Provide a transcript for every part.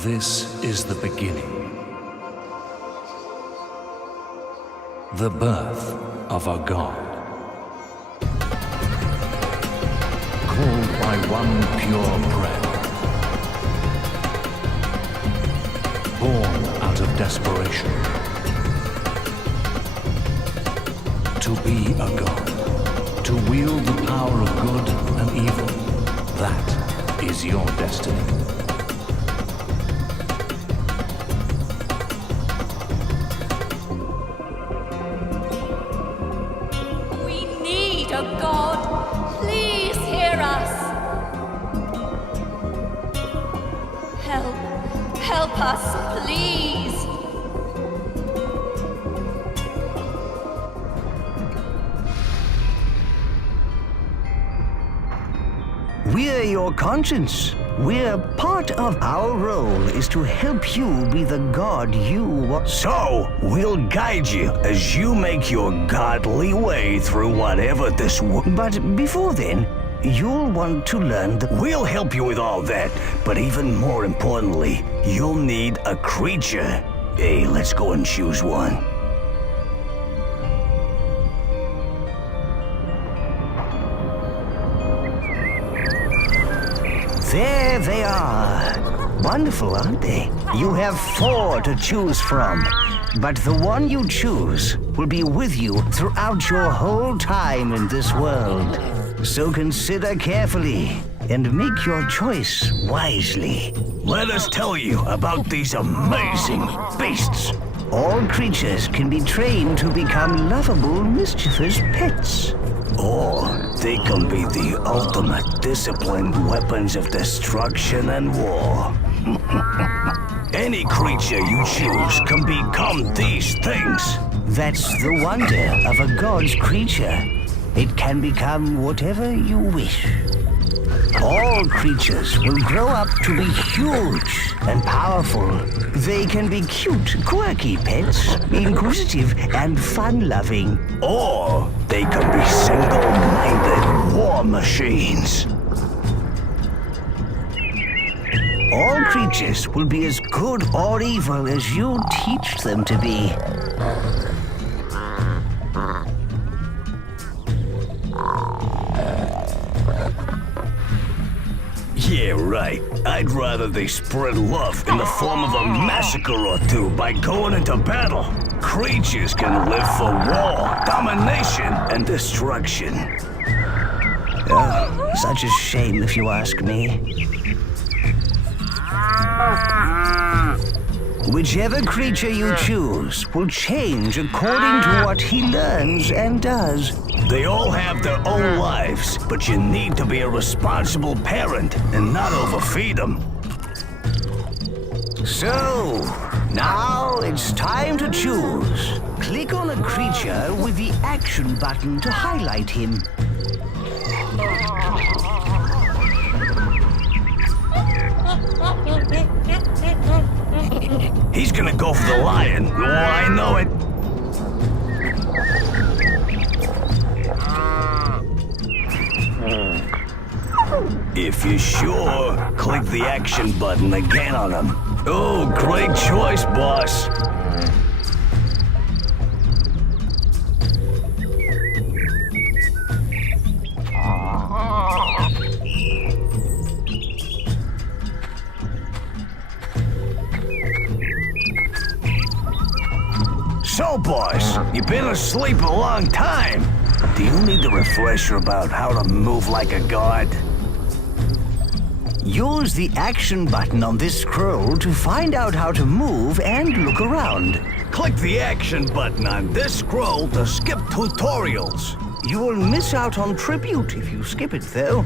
This is the beginning. The birth of a god. Called by one pure prayer. Born out of desperation. To be a god. To wield the power of good and evil. That is your destiny. A god, please hear us. Help us, please. We're your conscience. Part of our role is to help you be the god you want. So, we'll guide you as you make your godly way through whatever this But before then, you'll want to learn the... We'll help you with all that, but even more importantly, you'll need a creature. Hey, let's go and choose one. There they are. Wonderful, aren't they? You have 4 to choose from, but the one you choose will be with you throughout your whole time in this world. So consider carefully and make your choice wisely. Let us tell you about these amazing beasts. All creatures can be trained to become lovable, mischievous pets. Or they can be the ultimate disciplined weapons of destruction and war. Any creature you choose can become these things. That's the wonder of a god's creature. It can become whatever you wish. All creatures will grow up to be huge and powerful. They can be cute, quirky pets, inquisitive and fun-loving. Or they can be single-minded war machines. All creatures will be as good or evil as you teach them to be. Yeah, right. I'd rather they spread love in the form of a massacre or two by going into battle. Creatures can live for war, domination, and destruction. Oh, such a shame if you ask me. Whichever creature you choose will change according to what he learns and does. They all have their own lives, but you need to be a responsible parent and not overfeed them. So, now it's time to choose. Click on a creature with the action button to highlight him. He's gonna go for the lion. Oh, I know it. If you're sure, click the action button again on him. Oh, great choice, boss. So, boss, you've been asleep a long time. Do you need a refresher about how to move like a god? Use the action button on this scroll to find out how to move and look around. Click the action button on this scroll to skip tutorials. You will miss out on tribute if you skip it, though.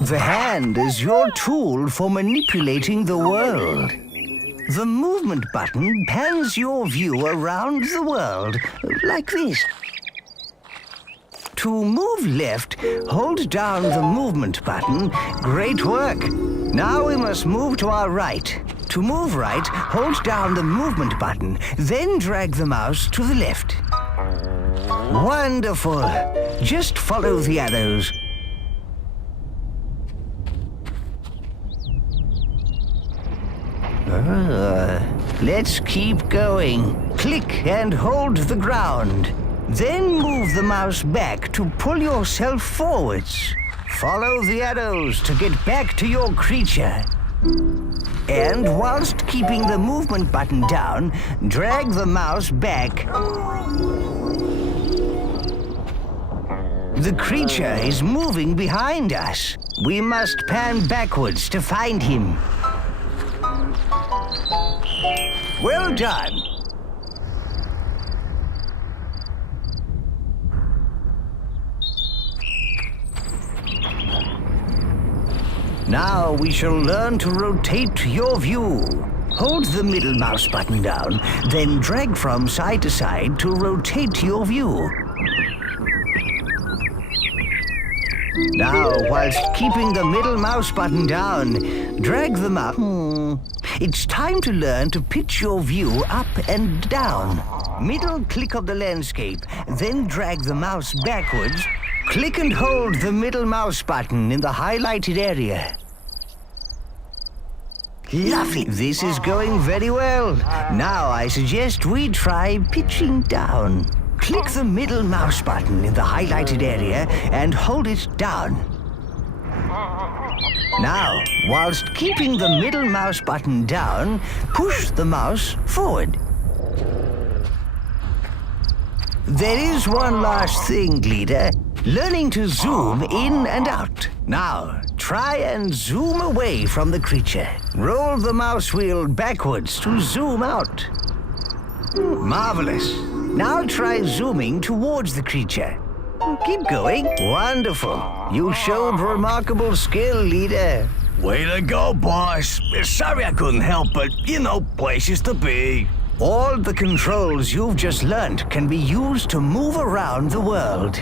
The hand is your tool for manipulating the world. The movement button pans your view around the world, like this. To move left, hold down the movement button. Great work. Now we must move to our right. To move right, hold down the movement button, then drag the mouse to the left. Wonderful. Just follow the arrows. Let's keep going. Click and hold the ground. Then move the mouse back to pull yourself forwards. Follow the arrows to get back to your creature. And whilst keeping the movement button down, drag the mouse back. The creature is moving behind us. We must pan backwards to find him. Well done. Now we shall learn to rotate your view. Hold the middle mouse button down, then drag from side to side to rotate your view. Now, whilst keeping the middle mouse button down, drag the mouse. It's time to learn to pitch your view up and down. Middle click of the landscape, then drag the mouse backwards. Click and hold the middle mouse button in the highlighted area. Lovely. This is going very well. Now I suggest we try pitching down. Click the middle mouse button in the highlighted area and hold it down. Now, whilst keeping the middle mouse button down, push the mouse forward. There is one last thing, leader. Learning to zoom in and out. Now, try and zoom away from the creature. Roll the mouse wheel backwards to zoom out. Marvelous. Now try zooming towards the creature. Keep going. Wonderful. You showed remarkable skill, leader. Way to go, boss. Sorry I couldn't help, but, places to be. All the controls you've just learned can be used to move around the world.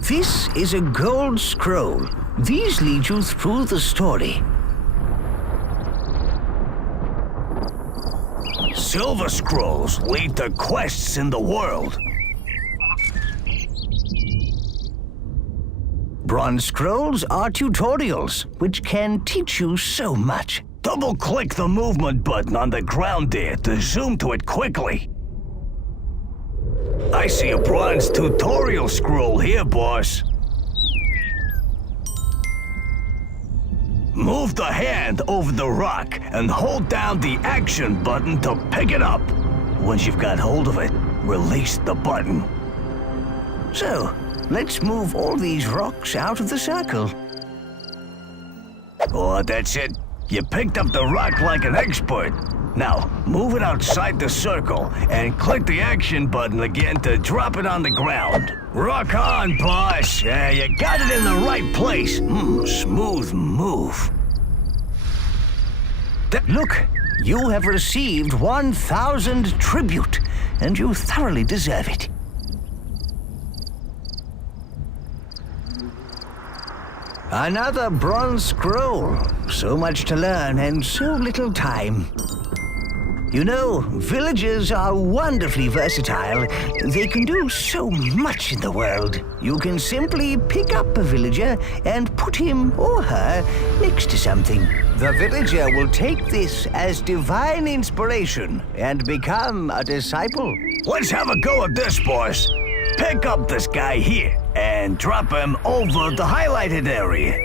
This is a gold scroll. These lead you through the story. Silver scrolls lead to quests in the world. Bronze scrolls are tutorials, which can teach you so much. Double-click the movement button on the ground there to zoom to it quickly. I see a bronze tutorial scroll here, boss. Move the hand over the rock and hold down the action button to pick it up. Once you've got hold of it, release the button. So, let's move all these rocks out of the circle. Oh, that's it. You picked up the rock like an expert. Now, move it outside the circle and click the action button again to drop it on the ground. Rock on, boss. Yeah, you got it in the right place. Smooth move. Look, you have received 1,000 tribute, and you thoroughly deserve it. Another bronze scroll. So much to learn and so little time. You know, villagers are wonderfully versatile. They can do so much in the world. You can simply pick up a villager and put him or her next to something. The villager will take this as divine inspiration and become a disciple. Let's have a go at this, boss. Pick up this guy here and drop him over the highlighted area.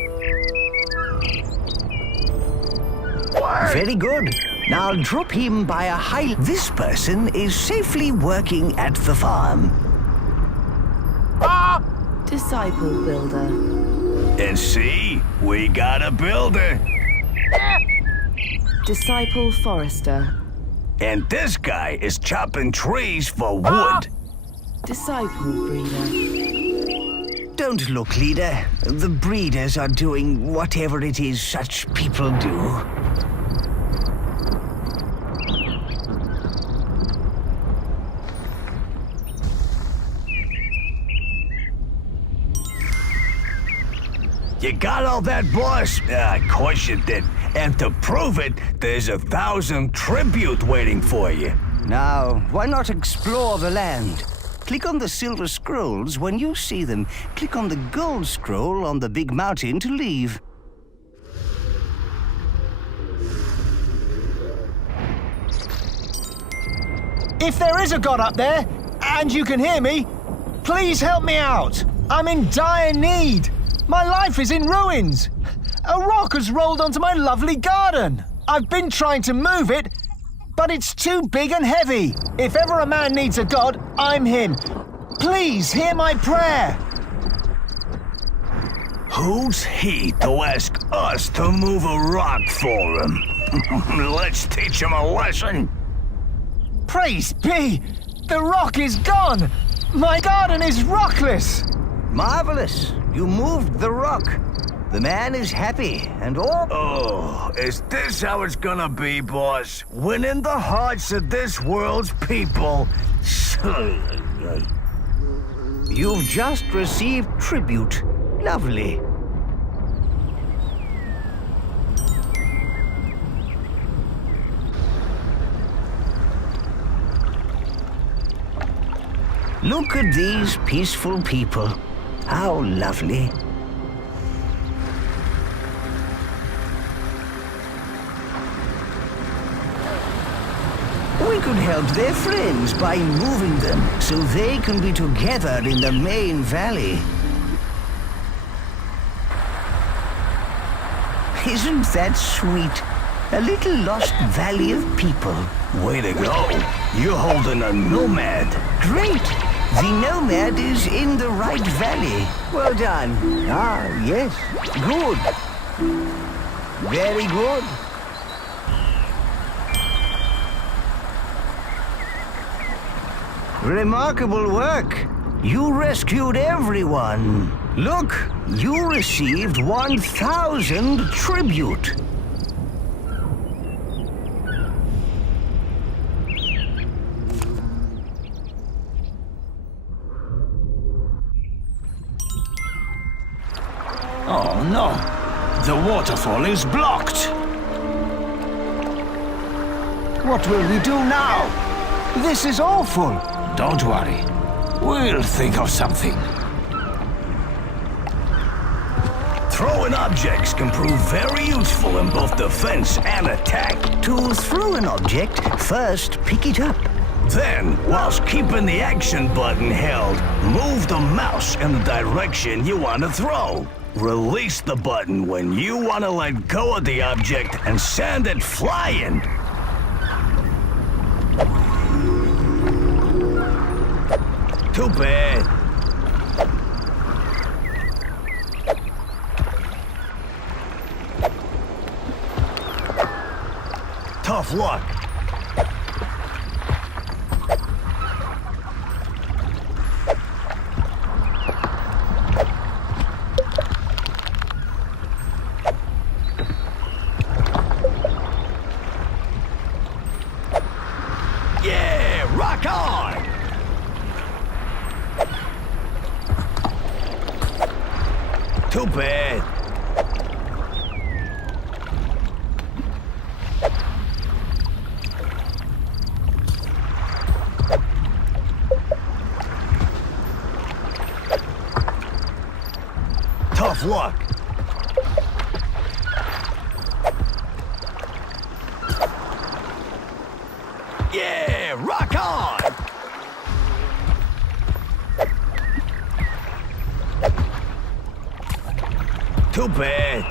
Very good. Now drop him by a high... This person is safely working at the farm. Disciple builder. And see, we got a builder. Disciple forester. And this guy is chopping trees for wood. Disciple breeder. Don't look, leader. The breeders are doing whatever it is such people do. You got all that, boss? Of course you did. And to prove it, there's 1,000 tribute waiting for you. Now, why not explore the land? Click on the silver scrolls when you see them. Click on the gold scroll on the big mountain to leave. If there is a god up there, and you can hear me, please help me out. I'm in dire need. My life is in ruins. A rock has rolled onto my lovely garden. I've been trying to move it, but it's too big and heavy. If ever a man needs a god, I'm him. Please hear my prayer. Who's he to ask us to move a rock for him? Let's teach him a lesson. Praise be! The rock is gone! My garden is rockless! Marvelous. You moved the rock. The man is happy and all. Oh, is this how it's gonna be, boss? Winning the hearts of this world's people? You've just received tribute. Lovely. Look at these peaceful people. How lovely. We could help their friends by moving them so they can be together in the main valley. Isn't that sweet? A little lost valley of people. Way to go. You're holding a nomad. Great! The nomad is in the right valley. Well done. Ah, yes. Good. Very good. Remarkable work. You rescued everyone. Look, you received 1,000 tribute. Oh no, the waterfall is blocked. What will we do now? This is awful. Don't worry, we'll think of something. Throwing objects can prove very useful in both defense and attack. To throw an object, first pick it up. Then, whilst keeping the action button held, move the mouse in the direction you want to throw. Release the button when you want to let go of the object and send it flying. Too bad. Tough luck. Yeah, rock on! Too bad. Tough luck. Yeah, rock on! Too bad.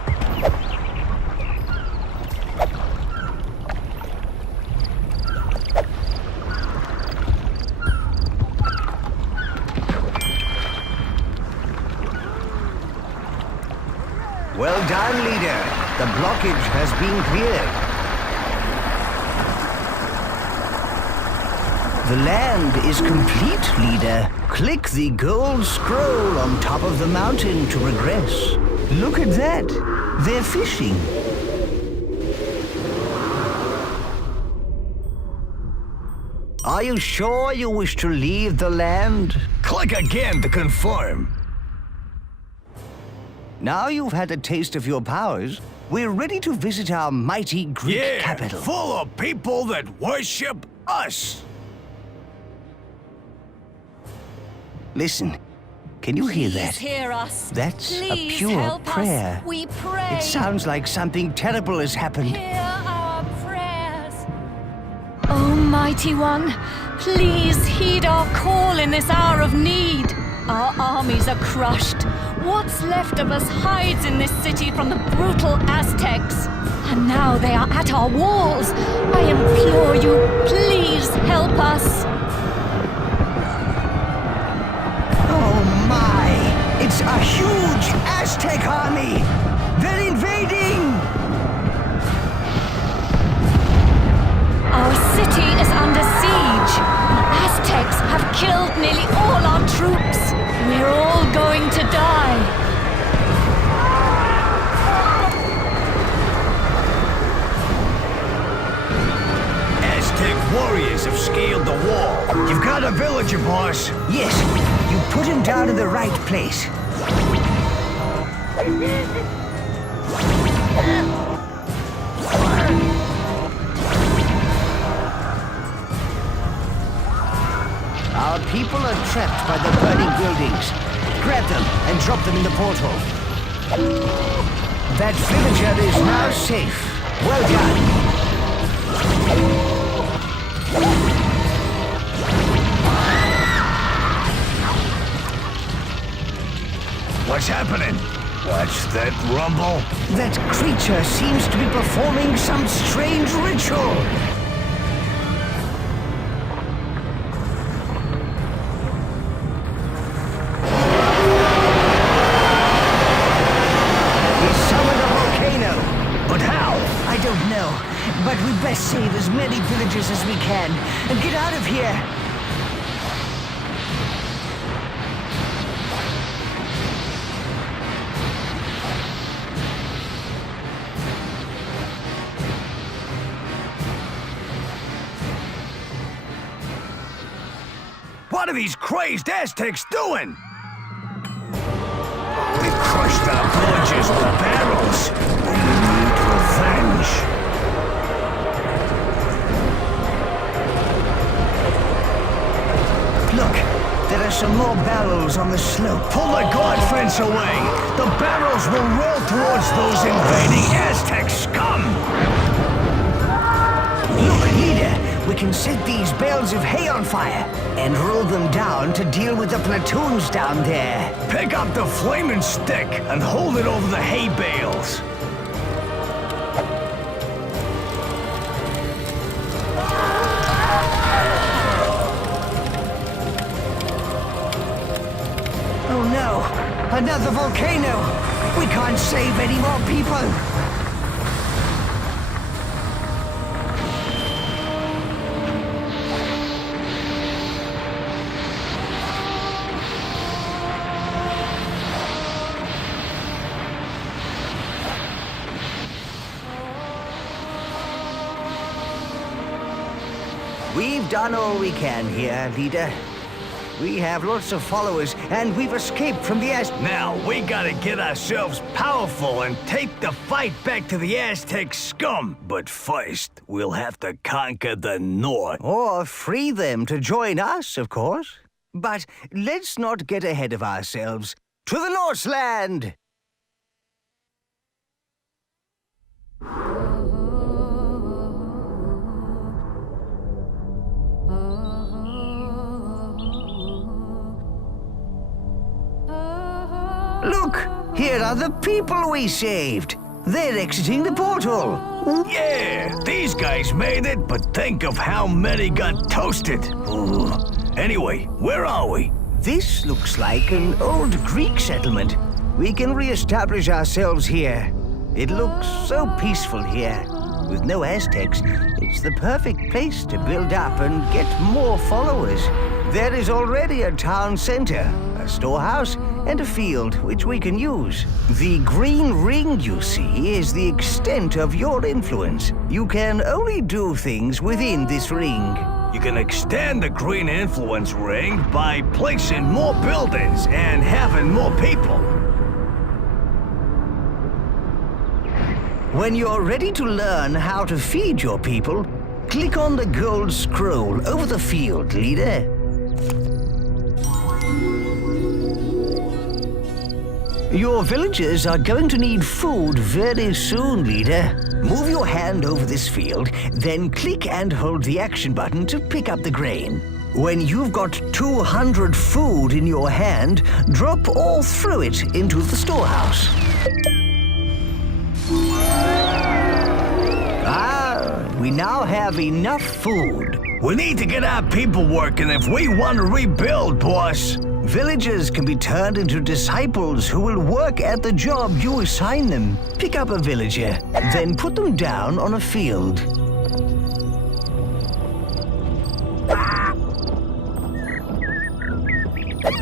Well done, leader. The blockage has been cleared. The land is complete, leader. Click the gold scroll on top of the mountain to regress. Look at that. They're fishing. Are you sure you wish to leave the land? Click again to confirm. Now you've had a taste of your powers, we're ready to visit our mighty Greek capital. Full of people that worship us. Listen, can you hear Please that? hear us. That's a Please pure help prayer. Us. We pray. It sounds like something terrible has happened. Hear our prayers. Almighty One, please heed our call in this hour of need. Our armies are crushed. What's left of us hides in this city from the brutal Aztecs. And now they are at our walls. I implore you, please help us. Oh my! It's a huge Aztec army! They're invading! Our city is under siege. The Aztecs have killed nearly all our troops. We're all going to die. Aztec warriors have scaled the wall. You've got a villager, boss. Yes, you put him down in the right place. Our people are trapped by the burning buildings. Grab them and drop them in the portal. That villager is now safe. Well done. What's happening? What's that rumble? That creature seems to be performing some strange ritual. He summoned a volcano. But how? I don't know, but we best save as many villagers as we can and get out of here. What are these crazed Aztecs doing? They crushed our villagers with barrels. They need revenge. Look, there are some more barrels on the slope. Pull the guard fence away. The barrels will roll towards those invading Aztec scum. Look, leader, we can set these bales of hay on fire and roll them down to deal with the platoons down there. Pick up the flaming stick and hold it over the hay bales. Oh no, another volcano. We can't save any more people. We've done all we can here, leader. We have lots of followers, and we've escaped from the Aztecs. Now, we gotta get ourselves powerful and take the fight back to the Aztec scum. But first, we'll have to conquer the North. Or free them to join us, of course. But let's not get ahead of ourselves. To the Northland! Look! Here are the people we saved! They're exiting the portal! Yeah, these guys made it, but think of how many got toasted. Ooh. Anyway, where are we? This looks like an old Greek settlement. We can re-establish ourselves here. It looks so peaceful here. With no Aztecs, it's the perfect place to build up and get more followers. There is already a town center, a storehouse, and a field which we can use. The green ring you see is the extent of your influence. You can only do things within this ring. You can extend the green influence ring by placing more buildings and having more people. When you're ready to learn how to feed your people, click on the gold scroll over the field, leader. Your villagers are going to need food very soon, leader. Move your hand over this field, then click and hold the action button to pick up the grain. When you've got 200 food in your hand, drop all through it into the storehouse. We now have enough food. We need to get our people working if we want to rebuild, boss. Villagers can be turned into disciples who will work at the job you assign them. Pick up a villager, then put them down on a field.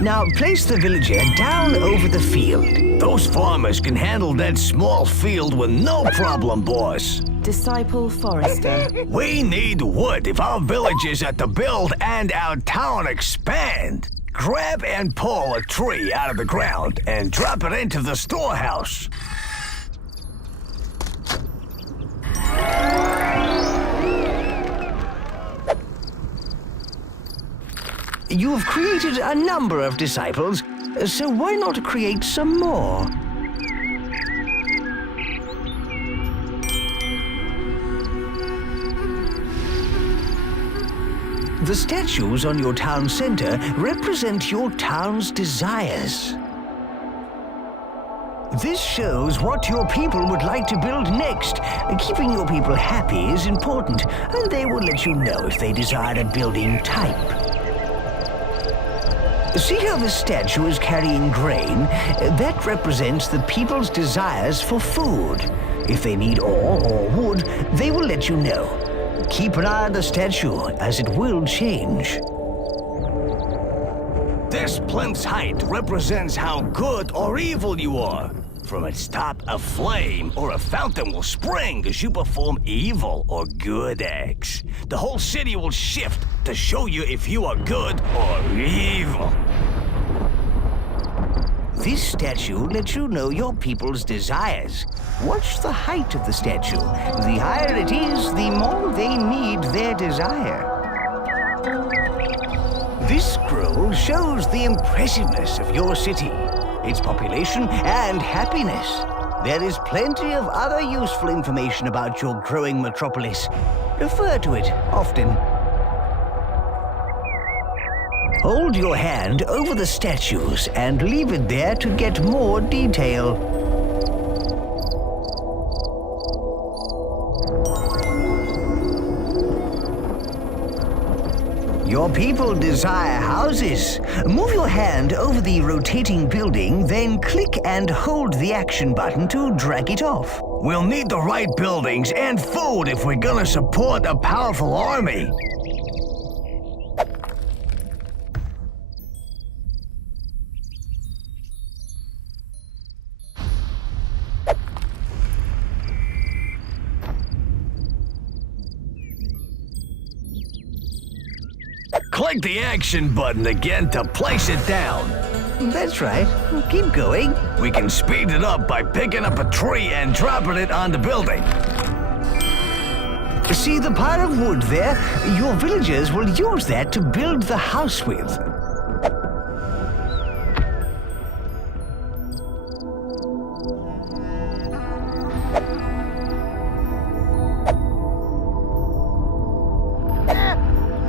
Now place the villager down over the field. Those farmers can handle that small field with no problem, boss. Disciple Forester. We need wood if our villages are to build and our town expand. Grab and pull a tree out of the ground and drop it into the storehouse. You've created a number of disciples, so why not create some more? The statues on your town center represent your town's desires. This shows what your people would like to build next. Keeping your people happy is important, and they will let you know if they desire a building type. See how the statue is carrying grain? That represents the people's desires for food. If they need ore or wood, they will let you know. Keep an eye on the statue, as it will change. This plinth's height represents how good or evil you are. From its top, a flame or a fountain will spring as you perform evil or good acts. The whole city will shift to show you if you are good or evil. This statue lets you know your people's desires. Watch the height of the statue. The higher it is, the more they need their desire. This scroll shows the impressiveness of your city, its population and happiness. There is plenty of other useful information about your growing metropolis. Refer to it often. Hold your hand over the statues and leave it there to get more detail. Your people desire houses. Move your hand over the rotating building, then click and hold the action button to drag it off. We'll need the right buildings and food if we're gonna support a powerful army. Click the action button again to place it down. That's right. Keep going. We can speed it up by picking up a tree and dropping it on the building. See the pile of wood there? Your villagers will use that to build the house with.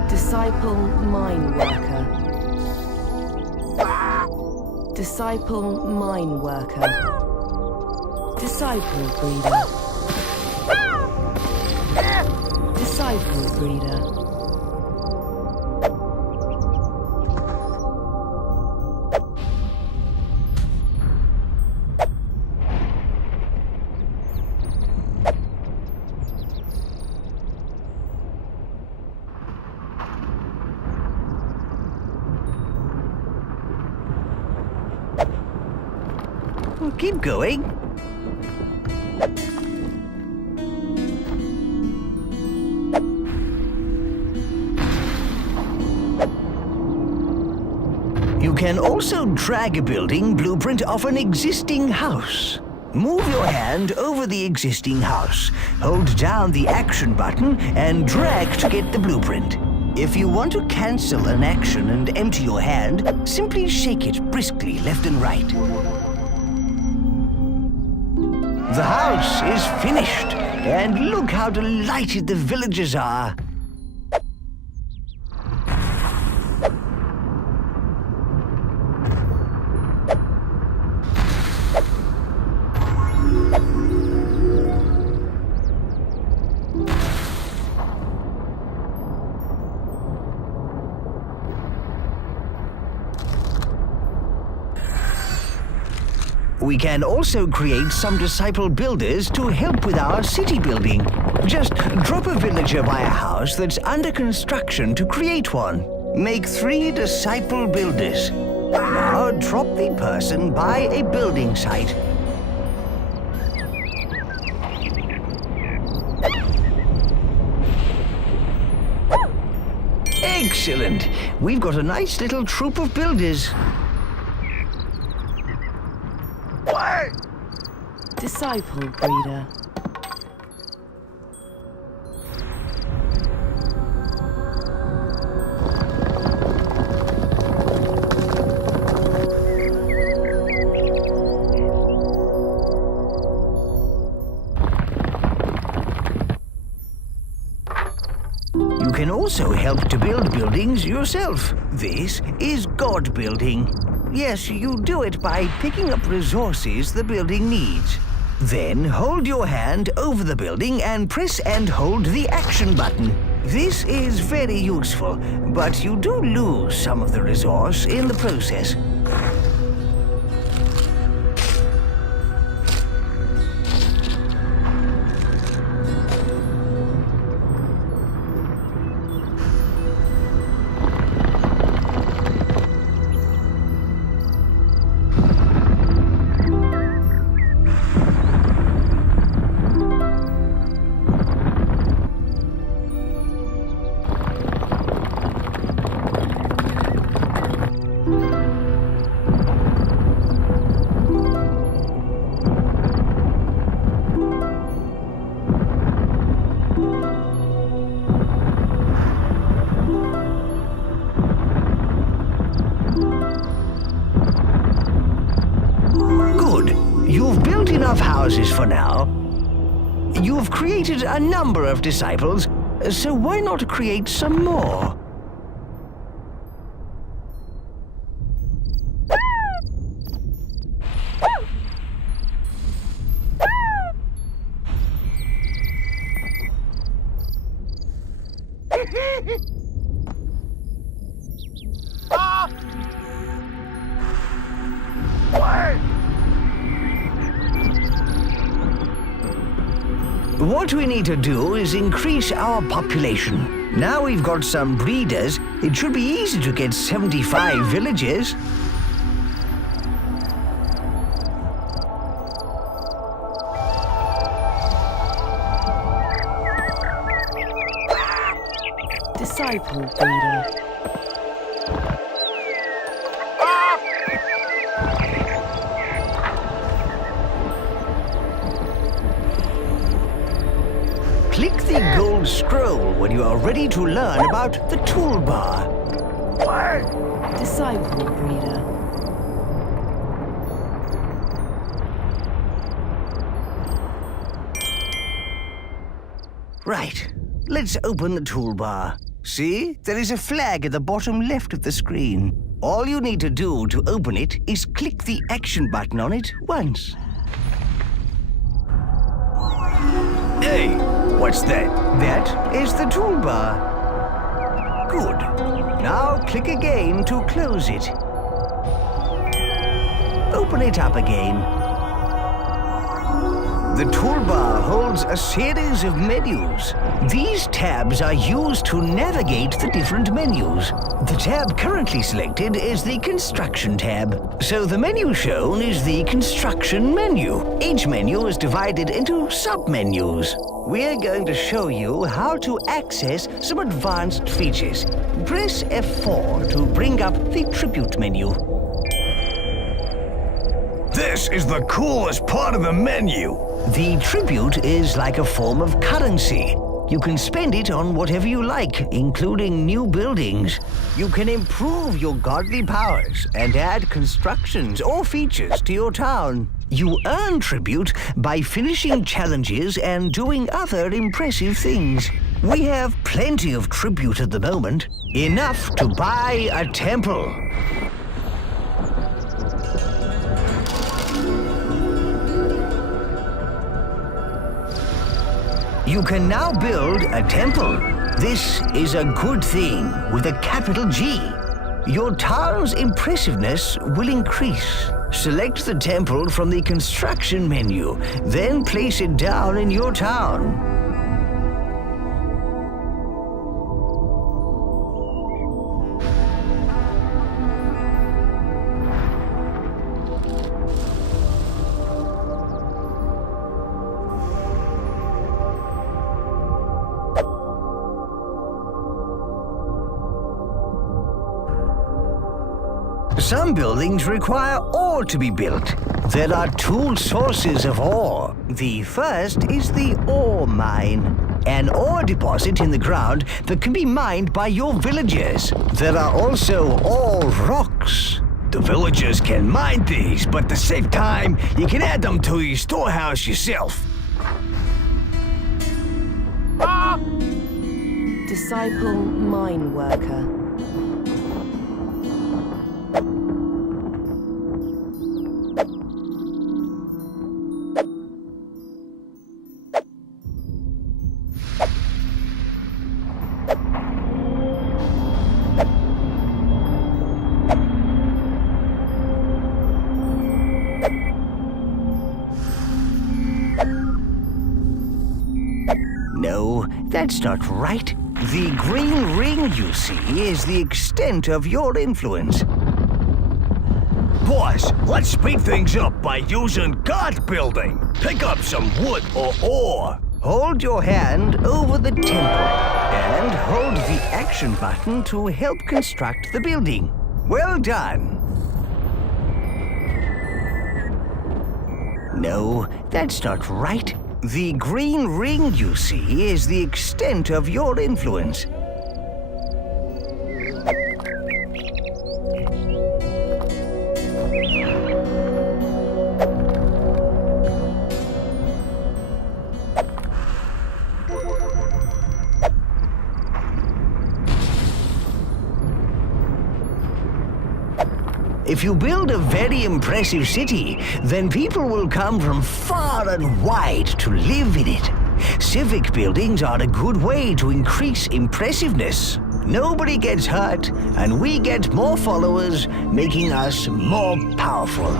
Disciple Mine Worker. Disciple Mine Worker. Disciple Breeder. Disciple Breeder. Keep going. You can also drag a building blueprint off an existing house. Move your hand over the existing house. Hold down the action button and drag to get the blueprint. If you want to cancel an action and empty your hand, simply shake it briskly left and right. The house is finished, and look how delighted the villagers are. We can also create some disciple builders to help with our city building. Just drop a villager by a house that's under construction to create one. Make 3 disciple builders. Now drop the person by a building site. Excellent! We've got a nice little troop of builders. Disciple breeder. You can also help to build buildings yourself. This is God building. Yes, you do it by picking up resources the building needs. Then hold your hand over the building and press and hold the action button. This is very useful, but you do lose some of the resource in the process. You've built enough houses for now. You've created a number of disciples, so why not create some more? What we need to do is increase our population. Now we've got some breeders, it should be easy to get 75 villages. Disciple breeder. Click the gold scroll when you are ready to learn about the toolbar. Disciple breeder. Right, let's open the toolbar. See, there is a flag at the bottom left of the screen. All you need to do to open it is click the action button on it once. Hey, what's that? That is the toolbar. Good. Now click again to close it. Open it up again. The toolbar holds a series of menus. These tabs are used to navigate the different menus. The tab currently selected is the Construction tab, so the menu shown is the Construction menu. Each menu is divided into sub-menus. We're going to show you how to access some advanced features. Press F4 to bring up the Tribute menu. This is the coolest part of the menu. The tribute is like a form of currency. You can spend it on whatever you like, including new buildings. You can improve your godly powers and add constructions or features to your town. You earn tribute by finishing challenges and doing other impressive things. We have plenty of tribute at the moment. Enough to buy a temple. You can now build a temple. This is a good thing with a capital G. Your town's impressiveness will increase. Select the temple from the construction menu, then place it down in your town. Some buildings require ore to be built. There are two sources of ore. The first is the ore mine, an ore deposit in the ground that can be mined by your villagers. There are also ore rocks. The villagers can mine these, but to save time, you can add them to your storehouse yourself. Disciple mine worker. No, that's not right. The green ring you see is the extent of your influence. Boss, let's speed things up by using guard building. Pick up some wood or ore. Hold your hand over the temple and hold the action button to help construct the building. Well done. No, that's not right. The green ring you see is the extent of your influence. If you build a very impressive city, then people will come from far and wide to live in it. Civic buildings are a good way to increase impressiveness. Nobody gets hurt, and we get more followers, making us more powerful.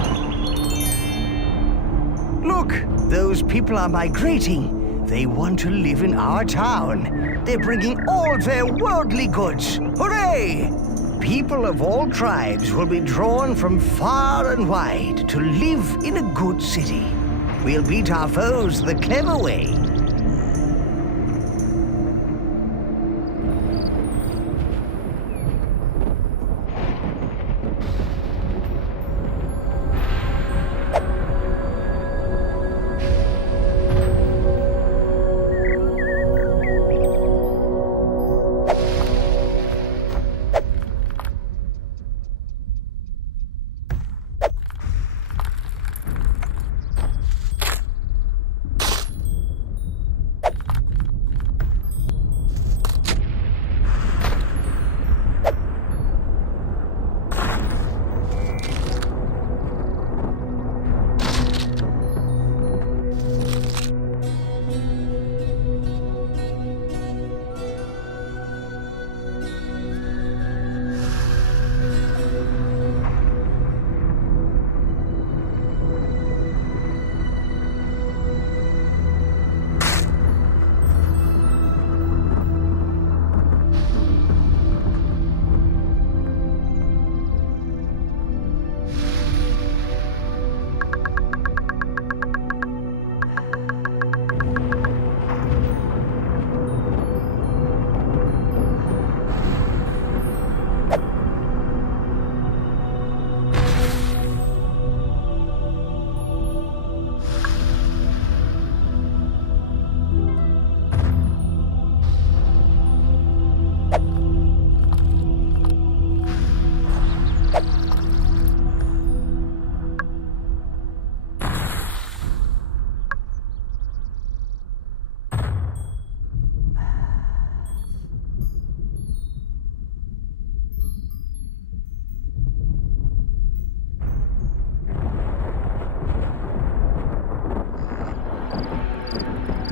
Look, those people are migrating. They want to live in our town. They're bringing all their worldly goods. Hooray! People of all tribes will be drawn from far and wide to live in a good city. We'll beat our foes the clever way.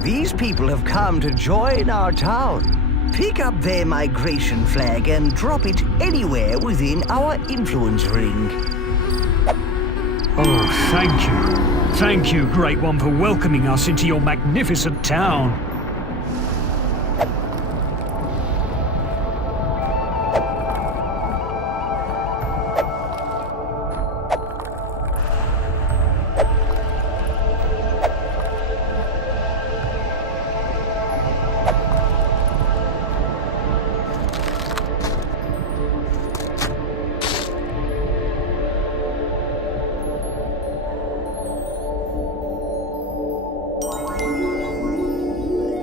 These people have come to join our town. Pick up their migration flag and drop it anywhere within our influence ring. Oh, thank you. Thank you, Great One, for welcoming us into your magnificent town.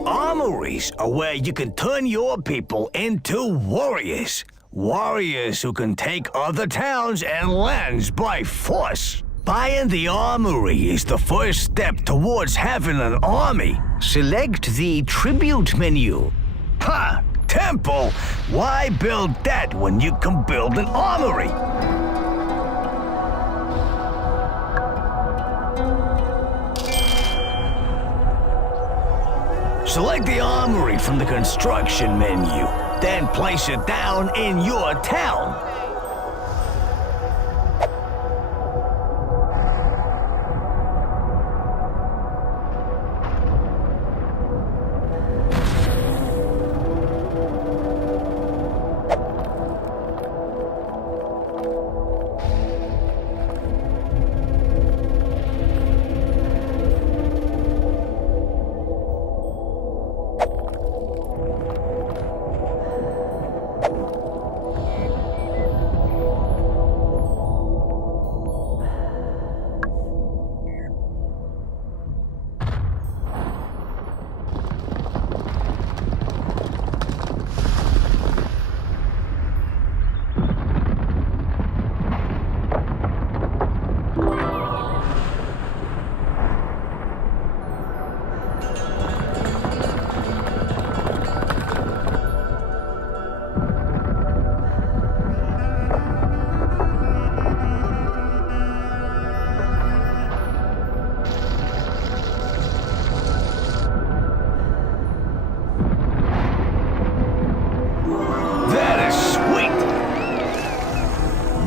Armories are where you can turn your people into warriors. Warriors who can take other towns and lands by force. Buying the armory is the first step towards having an army. Select the tribute menu. Ha! Temple? Why build that when you can build an armory? Select the armory from the construction menu, then place it down in your town.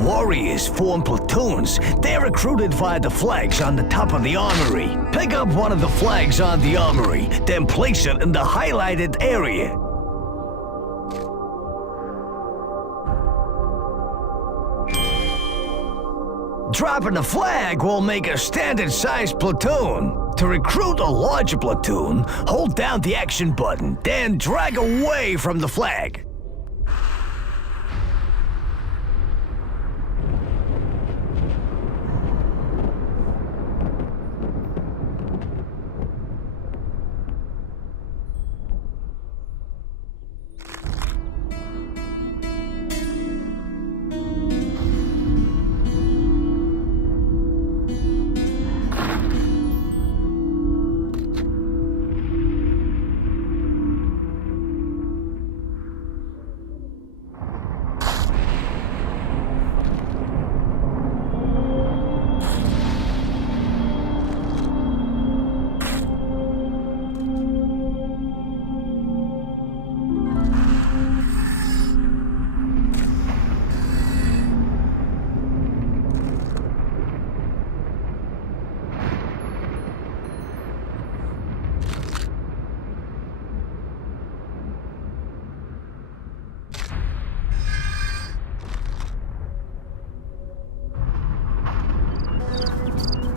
Warriors form platoons. They're recruited via the flags on the top of the armory. Pick up one of the flags on the armory, then place it in the highlighted area. Dropping the flag will make a standard-sized platoon. To recruit a larger platoon, hold down the action button, then drag away from the flag.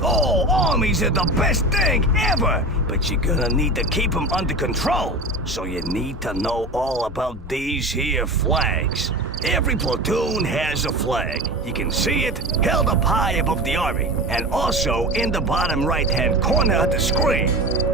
Oh, armies are the best thing ever! But you're gonna need to keep them under control. So you need to know all about these here flags. Every platoon has a flag. You can see it held up high above the army, and also in the bottom right-hand corner of the screen.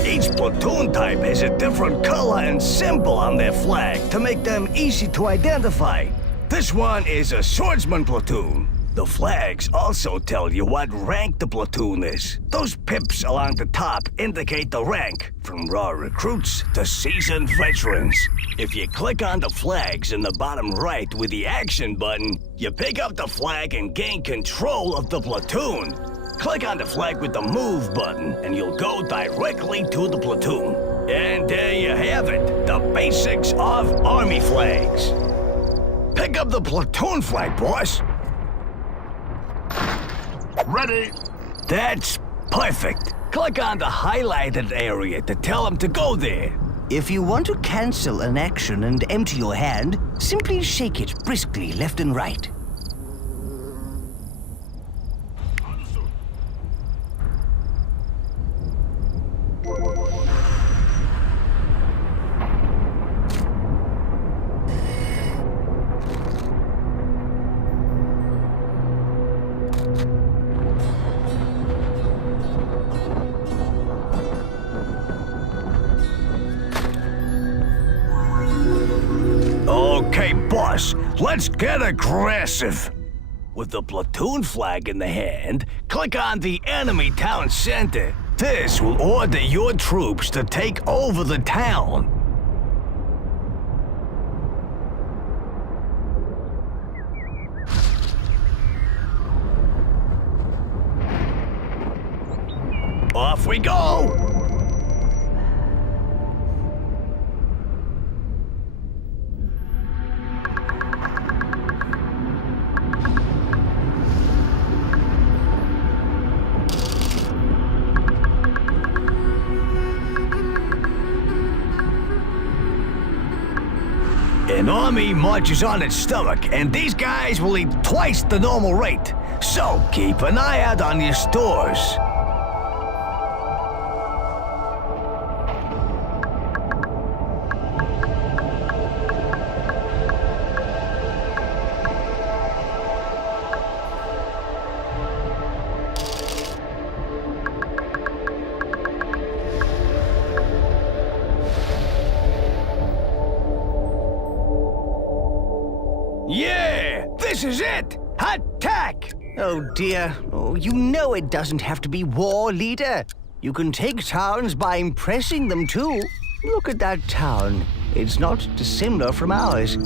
Each platoon type has a different color and symbol on their flag to make them easy to identify. This one is a swordsman platoon. The flags also tell you what rank the platoon is. Those pips along the top indicate the rank, from raw recruits to seasoned veterans. If you click on the flags in the bottom right with the action button, you pick up the flag and gain control of the platoon. Click on the flag with the move button and you'll go directly to the platoon. And there you have it, the basics of army flags. Pick up the platoon flag, boss. Ready. That's perfect. Click on the highlighted area to tell them to go there. If you want to cancel an action and empty your hand, simply shake it briskly left and right. Okay, boss, let's get aggressive. With the platoon flag in the hand, click on the enemy town center. This will order your troops to take over the town. Off we go! An army marches on its stomach, and these guys will eat twice the normal rate. So keep an eye out on your stores. Yeah, this is it! Attack! Oh dear. Oh, you know it doesn't have to be war, leader. You can take towns by impressing them too. Look at that town. It's not dissimilar from ours.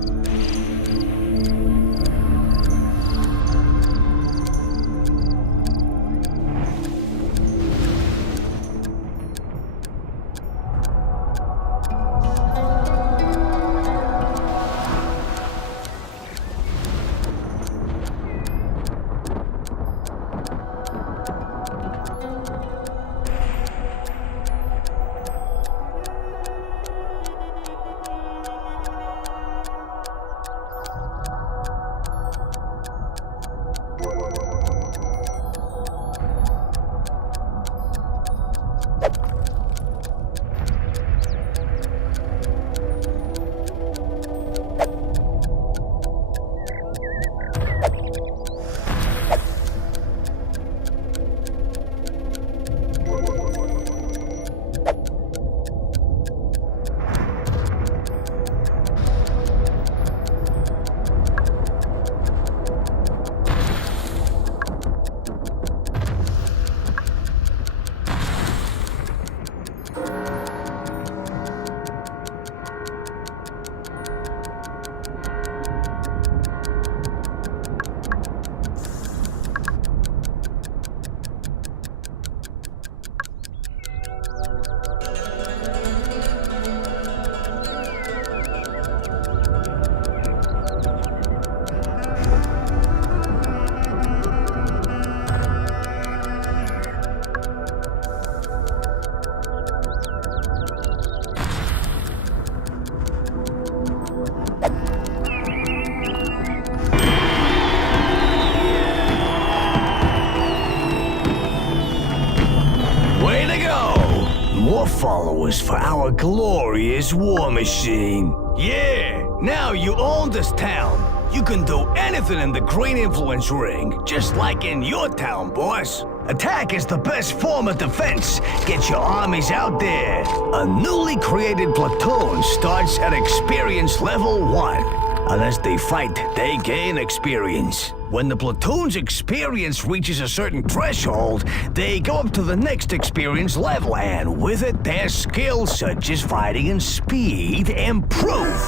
More followers for our glorious war machine. Yeah, now you own this town. You can do anything in the Green Influence Ring, just like in your town, boss. Attack is the best form of defense. Get your armies out there. A newly created platoon starts at experience level 1. And as they fight, they gain experience. When the platoon's experience reaches a certain threshold, they go up to the next experience level, and with it, their skills such as fighting and speed improve.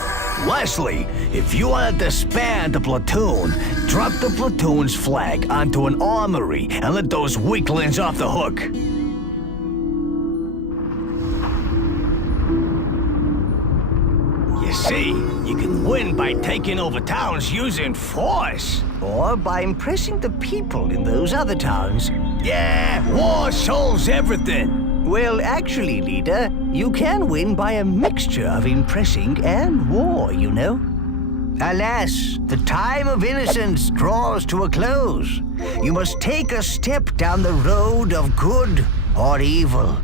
Lastly, if you want to disband a platoon, drop the platoon's flag onto an armory and let those weaklings off the hook. see, you can win by taking over towns using force. Or by impressing the people in those other towns. Yeah, war solves everything. Well, actually, leader, you can win by a mixture of impressing and war, you know. Alas, the time of innocence draws to a close. You must take a step down the road of good or evil.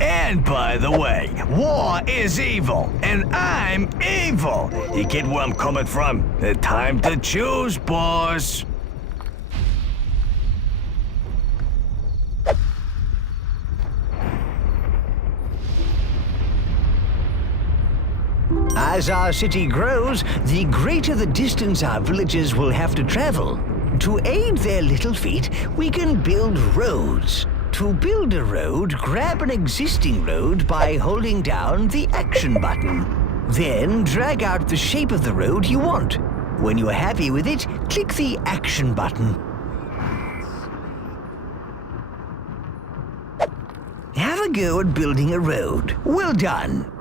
And by the way, war is evil, and I'm evil. You get where I'm coming from? The time to choose, boss. As our city grows, the greater the distance our villagers will have to travel. To aid their little feet, we can build roads. To build a road, grab an existing road by holding down the action button. Then drag out the shape of the road you want. When you're happy with it, click the action button. Have a go at building a road. Well done.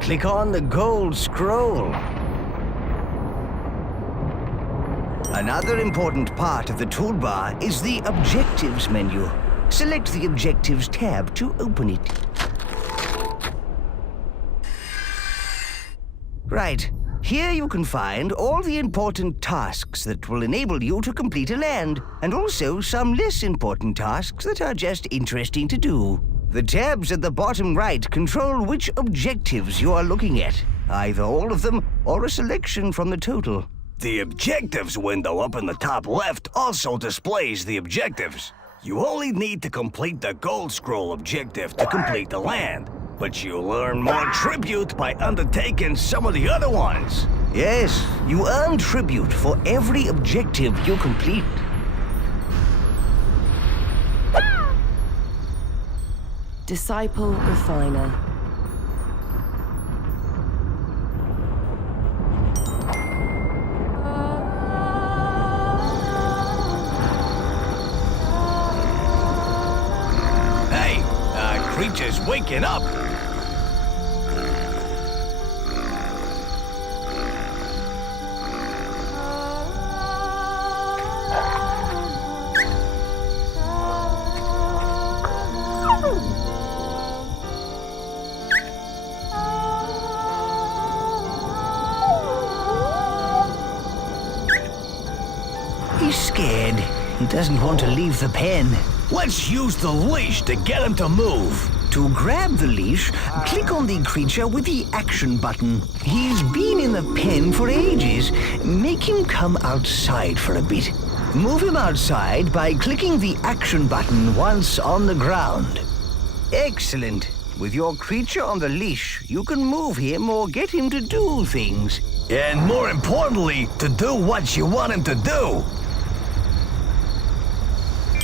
Click on the gold scroll. Another important part of the toolbar is the Objectives menu. Select the Objectives tab to open it. Right. Here you can find all the important tasks that will enable you to complete a land, and also some less important tasks that are just interesting to do. The tabs at the bottom right control which objectives you are looking at, either all of them or a selection from the total. The objectives window up in the top left also displays the objectives. You only need to complete the gold scroll objective to complete the land, but you'll earn more tribute by undertaking some of the other ones. Yes, you earn tribute for every objective you complete. Disciple Refiner. Hey, creature's waking up. He's scared. He doesn't want to leave the pen. Let's use the leash to get him to move. To grab the leash, click on the creature with the action button. He's been in the pen for ages. Make him come outside for a bit. Move him outside by clicking the action button once on the ground. Excellent. With your creature on the leash, you can move him or get him to do things. And more importantly, to do what you want him to do.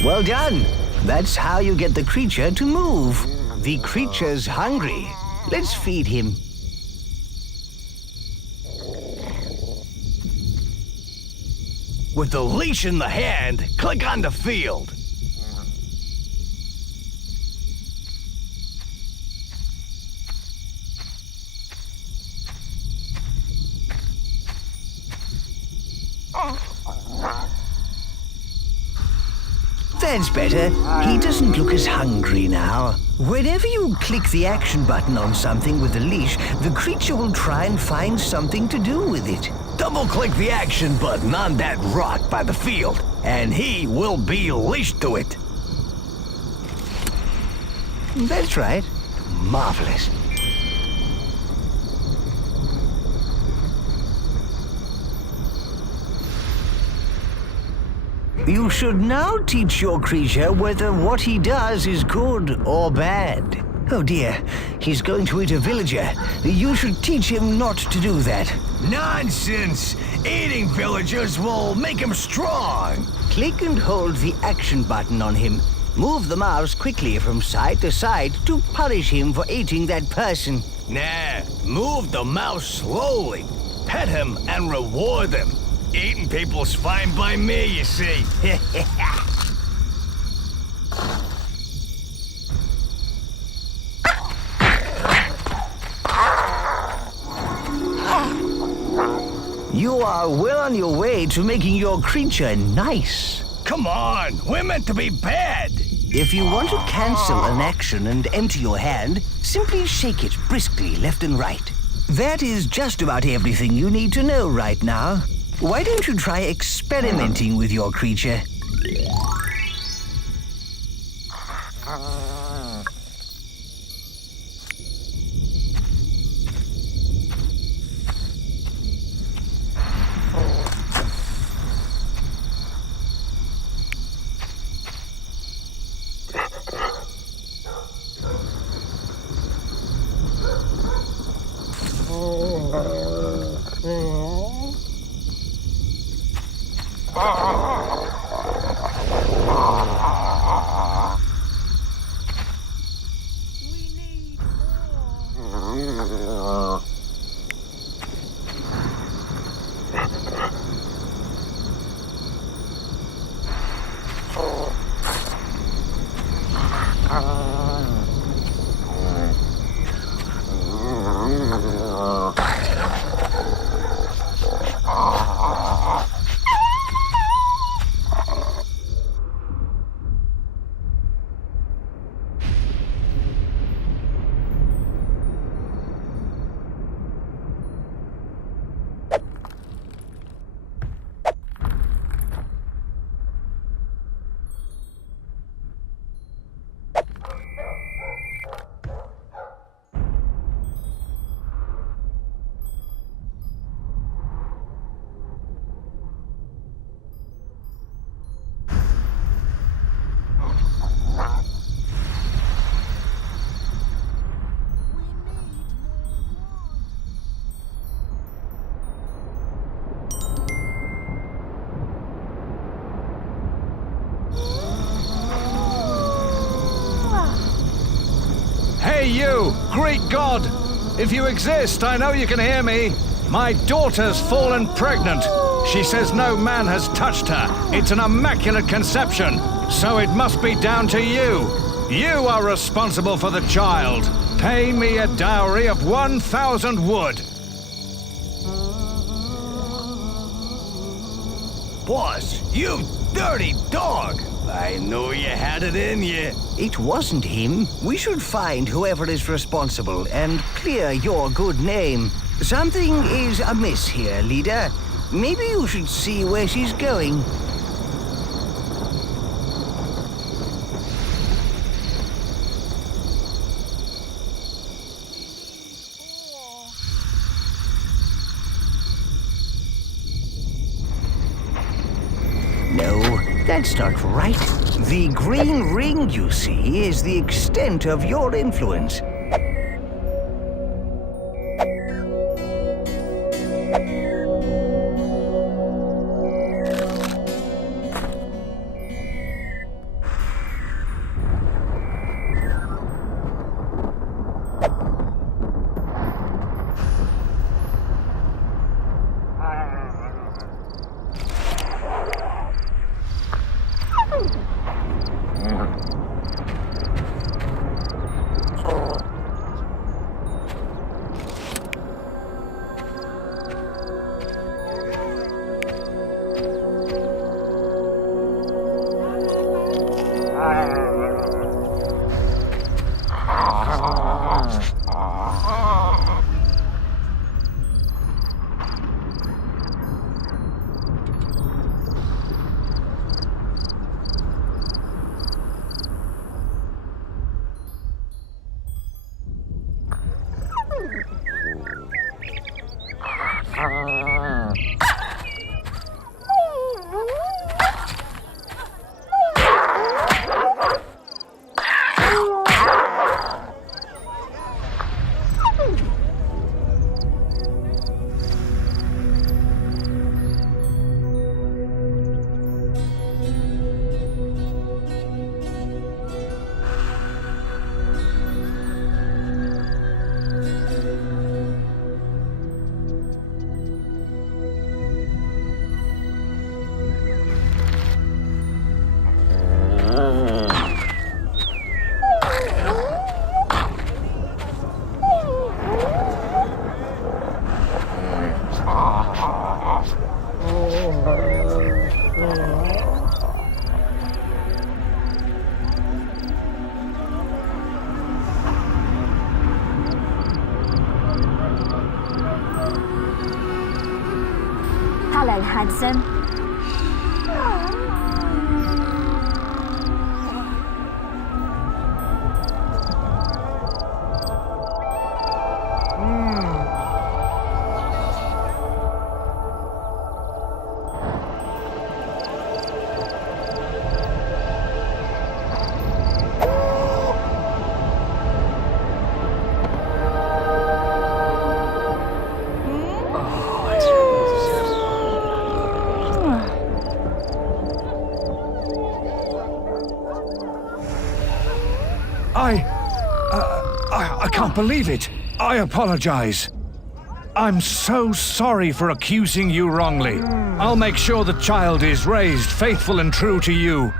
Well done. That's how you get the creature to move. The creature's hungry. Let's feed him. With the leash in the hand, click on the field. That's better. He doesn't look as hungry now. Whenever you click the action button on something with the leash, the creature will try and find something to do with it. Double-click the action button on that rock by the field, and he will be leashed to it. That's right. Marvelous. You should now teach your creature whether what he does is good or bad. Oh dear, he's going to eat a villager. You should teach him not to do that. Nonsense! Eating villagers will make him strong. Click and hold the action button on him. Move the mouse quickly from side to side to punish him for eating that person. Nah, move the mouse slowly. Pet him and reward him. Eating people's fine by me, you see. You are well on your way to making your creature nice. Come on, we're meant to be bad. If you want to cancel an action and empty your hand, simply shake it briskly left and right. That is just about everything you need to know right now. Why don't you try experimenting with your creature? Hey you, Great God! If you exist, I know you can hear me. My daughter's fallen pregnant. She says no man has touched her. It's an immaculate conception. So it must be down to you. You are responsible for the child. Pay me a dowry of 1,000 wood. Boss, you dirty dog! I knew you had it in you. It wasn't him. We should find whoever is responsible and clear your good name. Something is amiss here, leader. Maybe you should see where she's going. No, that's not right. The green ring you see is the extent of your influence. listen. I can't believe it. I apologize. I'm so sorry for accusing you wrongly. I'll make sure the child is raised faithful and true to you.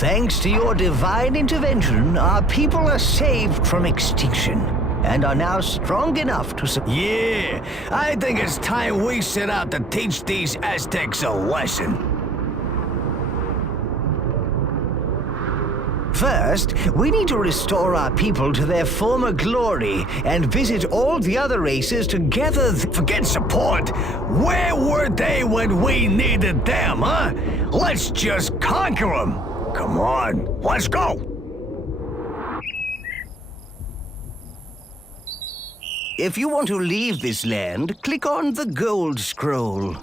Thanks to your divine intervention, our people are saved from extinction and are now strong enough to Yeah, I think it's time we set out to teach these Aztecs a lesson. First, we need to restore our people to their former glory and visit all the other races together. Forget support. Where were they when we needed them, huh? Let's just conquer them. Come on, let's go. If you want to leave this land, click on the gold scroll.